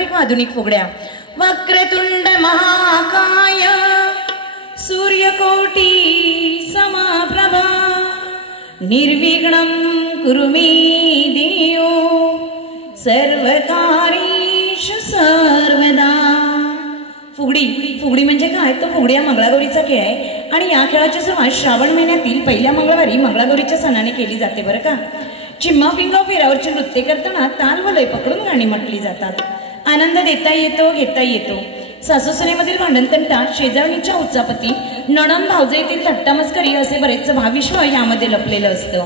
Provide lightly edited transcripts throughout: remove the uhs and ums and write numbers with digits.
पारंपरिक व आधुनिक फुगड्या. वक्रतुंड महाकाय सूर्यकोटी समप्रभा निर्विघ्नं कुरु मे देव सर्वकार्येषु सर्वदा. फुगडी म्हणजे काय? तो फुगडी हा मंगळागौरीचा खेळ आहे आणि या खेळाची सुरुवात श्रावण महिन्यातील पहिल्या मंगळवारी मंगळागौरीच्या सणाने केली जाते बरं का. चिम्मा फिंगा फेऱ्यावरचे नृत्य करताना ताल व लय पकडून गाणी म्हटली जातात. आनंद देता येतो, घेता येतो. सासूसुनेमधील भांडणतंटा, शेजारणीच्या उच्चापती, नणंद भावजईतील थट्टामस्करी असे बरेच भाविश्व यामध्ये लपलेलं असतं.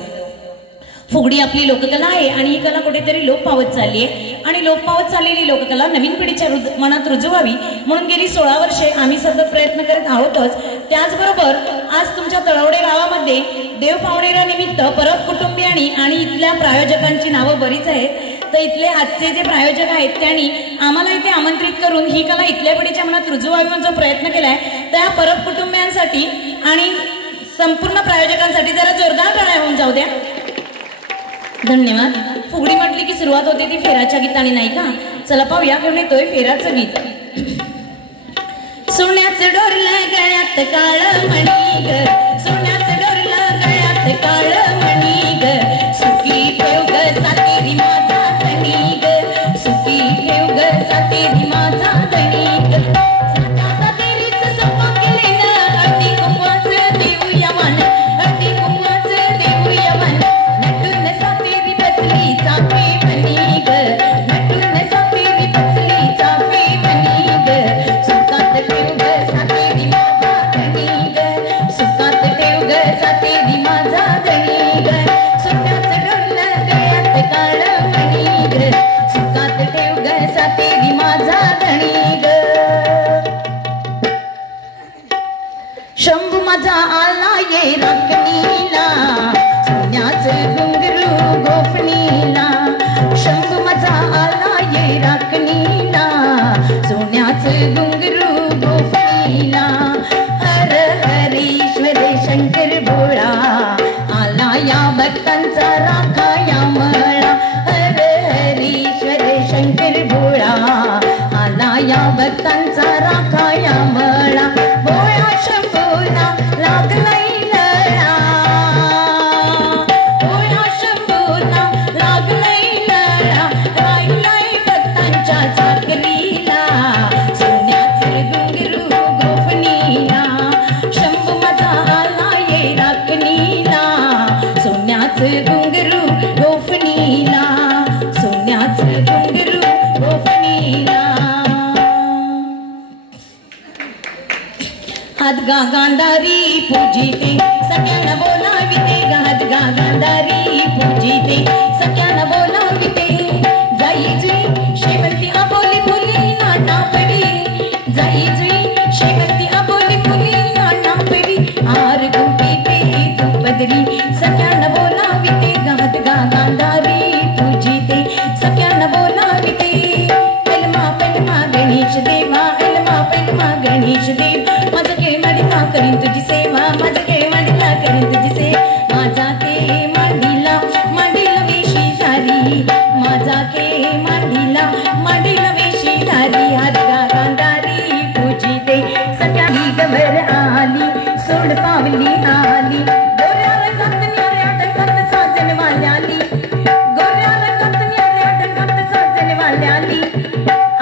फुगडी आपली लोककला आहे आणि ही कला कुठेतरी लोप पावत चालली आहे आणि लोप पावत चाललेली लोककला नवीन पिढीच्या मनात रुजू व्हावी म्हणून गेली 16 वर्षे आम्ही सतत प्रयत्न करत आहोतच. त्याचबरोबर आज तुमच्या तळवडे गावामध्ये देव पावणेऱ्यानिमित्त परत कुटुंबियांनी आणि इथल्या प्रायोजकांची नावं बरीच आहेत. तर इथले आजचे जे प्रायोजक आहेत त्यांनी आम्हाला इथे आमंत्रित करून ही कला इथल्या पिढीच्या मनात रुजू व्हावी म्हणून जो प्रयत्न केलाय त्या परत कुटुंबियांसाठी आणि संपूर्ण प्रायोजकांसाठी जरा जोरदार टाळ्या होऊन जाऊ द्या. धन्यवाद. फुगडी म्हटली की सुरुवात होते ती फेराच्या गीताने नाही का? चला पाहूया घेऊन येतोय फेराचं गीत. सोन्याचं डोरलं गळ्यात काळ मणी ग, सोन्याचं डोरलं गळ्यात काळ मणी ग, सुखी ठेव ग सातेरी माझा धणी ग, सुखी ठेव ग सातेरी माझा धणी ग. सातेरीचं सोपा केले ना हळदी कुंकवाचं देऊया मान, हळदी कुंकवाचं देऊया मान. नटून सातेरी बसली चाफे मणी ग, नटून सातेरी बसली चाफे मणी ग, सुखात ठेव ग सातेरी माझा धणी ग, सुखात ठेव ग सातेरी माझा धणी ग. सोन्याचं डोरलं गळ्यात काळ मणी ग, सुखात ठेव ग सातेरी माझा धणी ग. शंभू माझा आला ये राखणीला, सोन्याचं घुंगरू गोफणीला. शंभू माझा आला ये राखणीला, सोन्याचं घुंगरू गोफणीला. हर हरीश्वर शंकर भोळा आला या भक्तांचा राखा या मळा. हर हरीश्वर शंकर भोळा आला या भक्तांचा राखा या मळा. भोळा शंभूला लागलाय लळा, भोळा शंभूला लागलाय लळा, राहिलाय भक्तांच्या चाकरीला, सोन्याचं घुंगरू गोफणीला. शंभू माझा आला ये राखणीला, सोन्याचं घुंगरू गोफणीला, सोन्याचं घुंगरू गोफणीला. हातगा गांधारी पूजिते सख्यानं बोलाविते, हातगा गांधारी पूजिते सख्यानं बोलाविते. जाई जुई शेवंती आबोली फुली नाटा पडी, जाई जुई शेवंती आबोली फुली नाटा पडी. हार गुंफिते तू बदरी सख्यानं बोलाविते, हातगा गांधारी पूजिते सख्यानं बोलाविते. पलमा पलमा गणेश देवा, पलमा पलमा गणेश देव. माझा खेळ मांडीला करीन तुझी सेवा, माझा खेळ मांडीला करीन तुझी सेवा. माझा खेळ मांडीला मांडीला वेशी धारी, माझा खेळ मांडीला मांडीला वेशी धारी. हातगा गांधारी पूजिते सख्याली गवर आली, सोड पावली आली. गोऱ्याला कातन्याला डकात साजन वाल्याली, गोऱ्याला कातन्याला डकात साजन वाल्याली.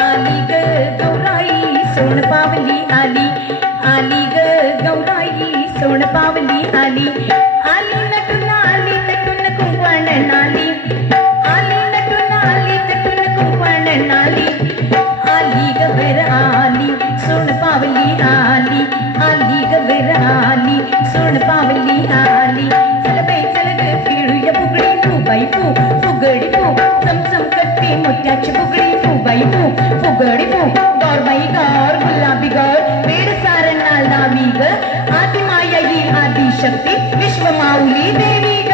आली ग गौराई सोड पावली आली, आली ग गौराई सोड पावली आली. आली नटून कुंकवान नाली, आली नटून कुंकवान नाली. आली गबर आली सोड पावली आली, आली गबर आली सोड पावली आली. चल बाई चल ग फिरूया फुगडी फू बाई फू, फुगडी फू चमचम करते मोत्याची फुगडी फू बाई फू, फुगडी फू. गौर बाई गौर गुलाबी गौर वेड सारंगा लावी ग, आदि माया ही आदि शक्ती विश्व माऊली देवी ग.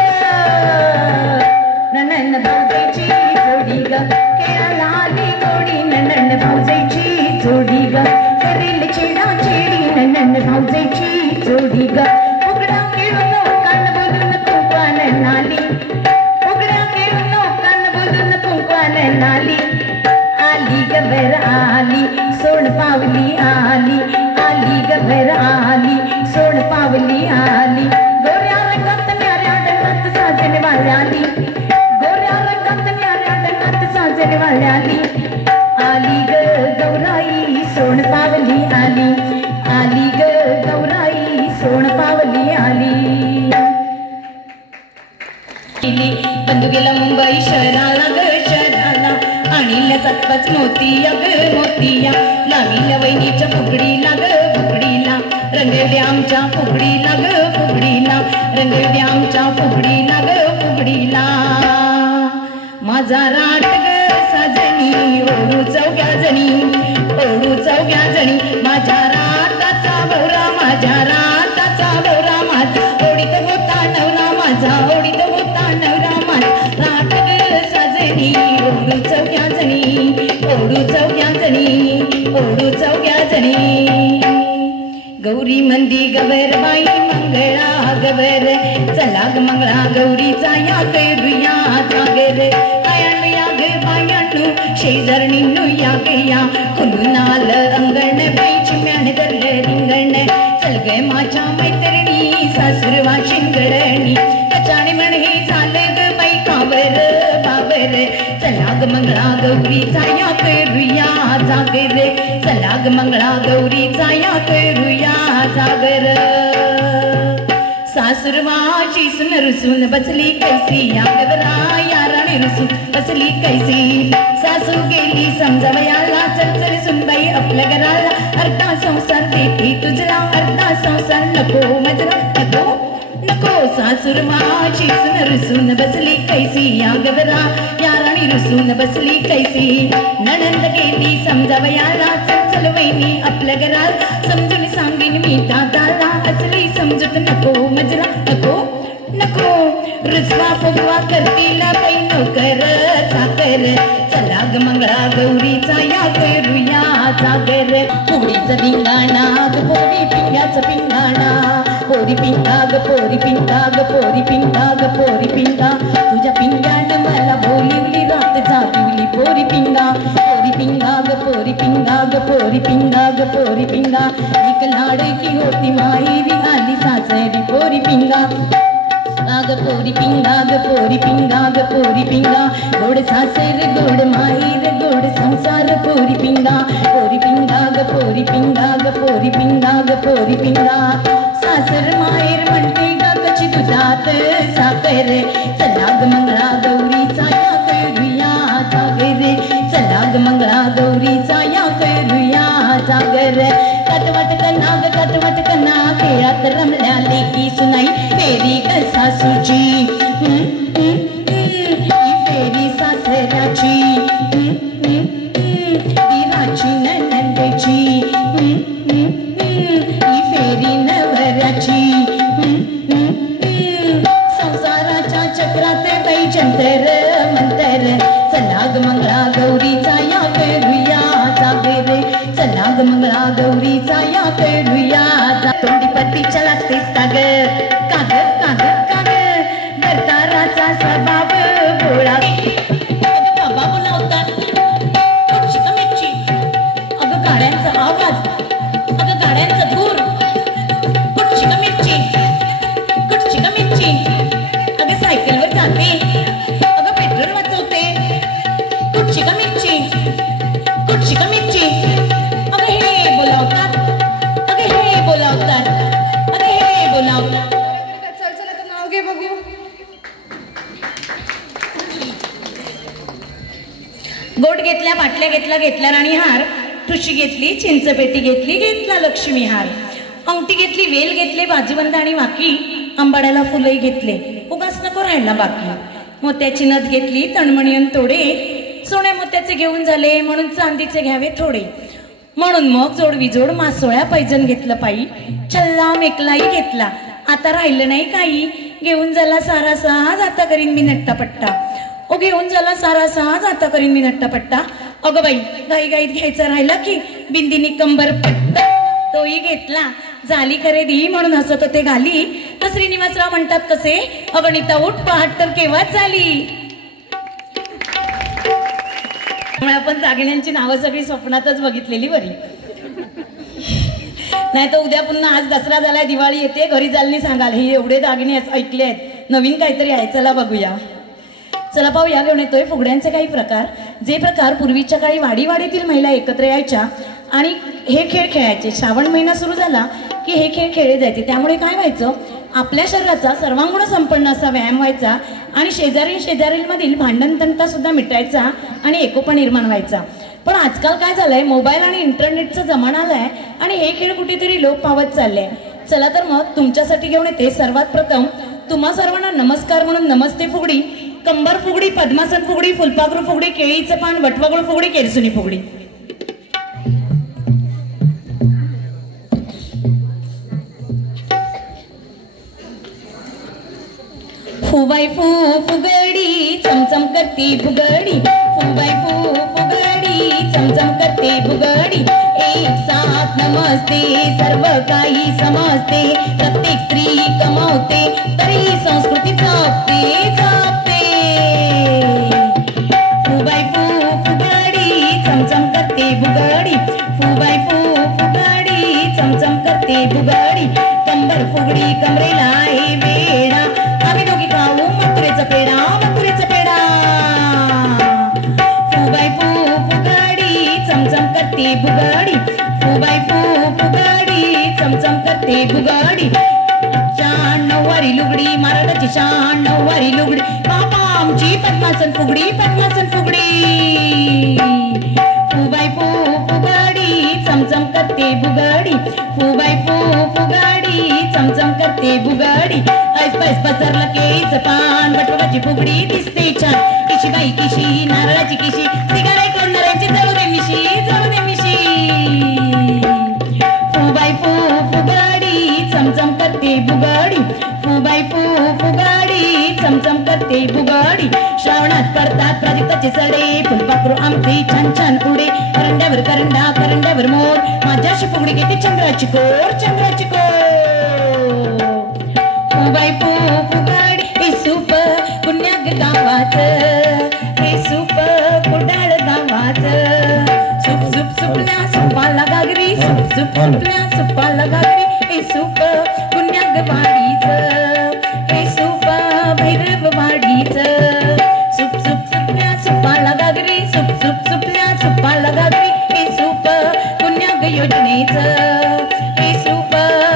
ननन भाऊजाईची जोडी ग, खेळाला आली गोडी ननन भाऊजाईची जोडी ग. करेल छेडा छेडी ननन भाऊजाईची जोडी ग. फुगड्या खेळून कान बोलून कुंकवान नाली, फुगड्या खेळून कान बोलून कुंकवान नाली. आली ग गभर आली सोड पावली आली आली गभर आली सोड पावली आली गोऱ्या रंगात न्याऱ्या डंगात साजन वाल्याली गोऱ्या रंगात न्याऱ्या डंगात साजन वाल्याली आली ग गौराई सोड पावली आली ग गौराई सोड पावली आली बंधू गेला मुंबई शहराला ग शहराला आणीला 7-5 मोतिया ग मोतिया लावीला वहिनीच्या फुगडीला ग फुगडीला रंगवल्या आमच्या फुगडीला ग फुगडीला रंगवल्या आमच्या फुगडीला ग फुगडीला माझा राट ग साजणी ओढू चौघ्या जणी माझ्या राटाचा भवरा माझ्या राटाचा भवरा माझा ओढीत होता नवरा माझा ओढीत होता नवरा माझा राट ग साजणी ओढू चौघ्या जणी गौरी मंदी गबर बाई मंगळा गबर चला ग मंगळा गौरीचा या करूया जागर आयाणू ग बायाणू शेजारणींनू या गया खुलून आलं अंगण बाईची म्याण धरलं रिंगण चल ग माझ्या मैत्रिणी सासुरवा शिंगडणी कचाणी म्हण हे झालं ग बाई कावर बाबर चला ग मंगळा गौरीचा या करूया जागर चला ग मंगळा गौरीचा या करूया जागर सासुरवाची सुन रुसून बसली कैसी या गवरा या राणी रुसून बसली कैसी सासू गेली समजावयाला चल सुनबाई आपल्या घराला अर्धा संसार देते तुझला अर्धा संसार नको मजला नको सासुरवाची सुन रुसून बसली कैसी या गवरा या राणी रुसून बसली कैसी नणंद गेली समजावयाला चल वहिनी आपल्या घरात समजून सांगीन मी दादाला असली समजूत नको मजला नको रुसवा फुगवा करतील बाई नोकर चाकर चला ग मंगळा गौरीचा या करूया जागर पोळीचा धिंगाणा ग पोरी पिंगाचा पिंगाणा पोरी पिंगा ग पोरी पिंगा ग पोरी पिंगा ग पोरी पिंगा तुझ्या पिंगानं मला बोलिवली रात जागवली पोरी पिंगा ग पोरी पिंगा ग पोरी पिंगा ग पोरी पिंगा एक लाडकी होती माहेरी आली सासरी पोरी पिंगा ग पोरी पिंगा ग पोरी पिंगा ग पोरी पिंगा गोड सासर गोड माहेर गोड संसार पोरी पिंगा ग पोरी पिंगा ग पोरी पिंगा ग पोरी पिंगा सासर माहेर म्हणते ग कची दुधात साखर चला ग मंगळा गौरीचा या करूया जागर चला ग मंगळा गौरीचा या करूया जागर कटवट कना खेळात रमल्या लेकी सुनाई फेरी ग सासूची फेरी सासऱ्याची दिराची नणंदची फेरी नवऱ्याची संसाराच्या चक्रात बाई जंतर मंतर चला ग मंगळा गौरीचा या करूया जागर चला ग मंगळा गौरीचा या करूया तोंडी पत्तीच्या लागतेस काग दरताराचा स्वभाव भोळा बाबा बोलावतात कुठची कमीची अगं गाड्यांचा आवाज अगं गाड्यांचा धूर कुठची कमीची अगं सायकलवर जाते अगं पेट्रोल वाचवते कुठची कमीची अगं हे बोलावतात चल आता नाव घे बघू गोट घेतल्या बाटल्या घेतला राणी हार ठुशी घेतली चिंचपेटी घेतला लक्ष्मी हार अंगठी घेतली वेल घेतले बाजूबंद आणि वाकी आंबाड्याला फुलही घेतले उगाच नको राहायला बाकी मोत्याची नथ घेतली तणमणीयन तोडे सोन्या मोत्याचे घेऊन झाले म्हणून चांदीचे घ्यावे थोडे म्हणून मग जोडविजोड मासोळ्या पैजण घेतलं पायी छल्ला मेकलाही घेतला आता राहिलं नाही काही घेऊन झाला सारा साज आता करीन मी नट्टापट्टा ओ घेऊन झाला सारा साज आता करीन मी नट्टापट्टा अगं बाई गाईत घ्यायचा राहिला की बिंदीनी कंबर पट्टा तोही घेतला झाली खरेदी म्हणून हसत होते गाली तर श्रीनिवासराव म्हणतात कसे अगणिता उठ पहाट तर केव्हाच झाली त्यामुळे आपण दागिन्यांची नावं सगळी स्वप्नातच बघितलेली बरी. नाही तर उद्या पुन्हा आज दसरा झालाय, दिवाळी येते, घरी जालनी सांगाल हे एवढे दागिने ऐकले आहेत, नवीन काहीतरी आहे, चला बघूया. चला पाहूया घेऊन येतोय फुगड्यांचे काही प्रकार. जे प्रकार पूर्वीच्या काळी वाडीवाडीतील महिला एकत्र यायच्या आणि हे खेळ खेळायचे. श्रावण महिना सुरू झाला की हे खेळ खेळले जायचे. त्यामुळे काय व्हायचं, आपल्या शरीराचा सर्वांगुण संपन्न असा व्यायाम व्हायचा आणि शेजारीमधील भांडणतंटा सुद्धा मिटायचा आणि एकोपा निर्माण व्हायचा. पण आजकाल काय झालंय, मोबाईल आणि इंटरनेटचा जमाना आलाय आणि हे खेळ कुठेतरी लोप पावत चालले. चला तर मग तुमच्यासाठी घेऊन येते सर्वात प्रथम तुम्हा सर्वांना नमस्कार म्हणून नमस्ते फुगडी, कंबर फुगडी, पद्मासन फुगडी, फुलपाखरू फुगडी, केळीचं पान, वटवगळ फुगडी, केरसुनी फुगडी. फुबाई फू फुगडी चमचम करते फुगडी, फुबाई फू फुगडी चमचम करते फुगडी. एक साथ नमस्ते, सर्व काही समजते, प्रत्येक स्त्री कमावते तरी संस्कृती जपते जपते. फुबाई फू फुगडी चमचम करते फुगडी, फुबाई फू फुगडी चमचम करते फुगडी. कंबर फुगडी कमरेला आहे वेडा, आम्ही दोघी खाऊ मथुरेचा पेढा मथुरेचा पेढा. फुबाई फू फुगडी चमचम करते फुगडी, फुबाई फू फुगडी चमचम करते फुगडी. शान नऊवारी लुगडी, मराठाची शान नऊवारी लुगडी, बाबा आमची पद्मासन फुगडी पद्मासन फुगडी. फुबाई फू फुगडी चमचम करते फुगडी, फुबाई फू फुगडी चमचम करते फुगडी. ऐस पैस पसरला केळीचं पान, बटवगाची फुगडी दिसते छान, किशी बाई किशी, नारळाची किशी, सिगारेट करणाऱ्यांची जळू दे मिशी जळू दे मिशी. फुबाई फू फुगडी चमचम करते फुगडी, फुबाई फू फुगडी चमचम करते फुगडी. श्रावणात पडतात प्राजक्ताचे सडे, फुलपाखरू आमचे छान छान उडे, करंड्यावर करंडा करंड्यावर मोर, माझ्याशी फुगडी घेते चंद्राची कोर चंद्राची कोर. फुबाई फू फुगडी हे सूप पुण्याग गावाचं, हे सूप कुडाळ गावाचं. सूप सूप सुपल्या सुपाला घागरी, सूप सूप सुपल्या सुपाला घागरी, हे सूप पुण्याग वाडीचं, हे सूप भैरव वाडीचं. सूप सूप सुपल्या सुपाला घागरी, सूप सूप सुपल्या सुपाला घागरी, हे सूप पुण्याग योजनेचं, हे सूप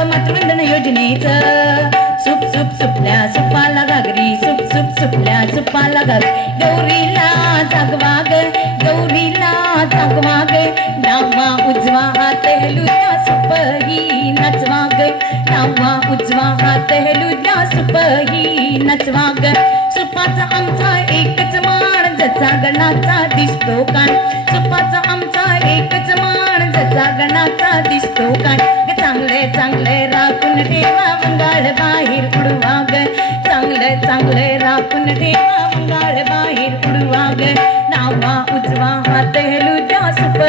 मातृवंदन योजनेचं. सूप सूप सुपल्या सुपाला घागरी, सूप सूप सुपल्या सुपाला घागरी. गौरीला जागवा ग, गौरीला जागवा ग, डावा उजवा हात हेलुद्या सुप ही नचवा ग, डावा उजवा हात हेलुद्या सुप ही नचवा ग. सुपाचा आमचा एकच मान, जचा गणाचा दिसतो कान, सुपाचा आमचा एकच मान, जचा गणाचा दिसतो कान. चांगले चांगले राखून ठेवा, मंगाळ बाहेर उडवा ग, चांगले चांगले राखून ठेवा, मंगाळ बाहेर उडवा ग. डावा उजवा हात हेलू द्या सुप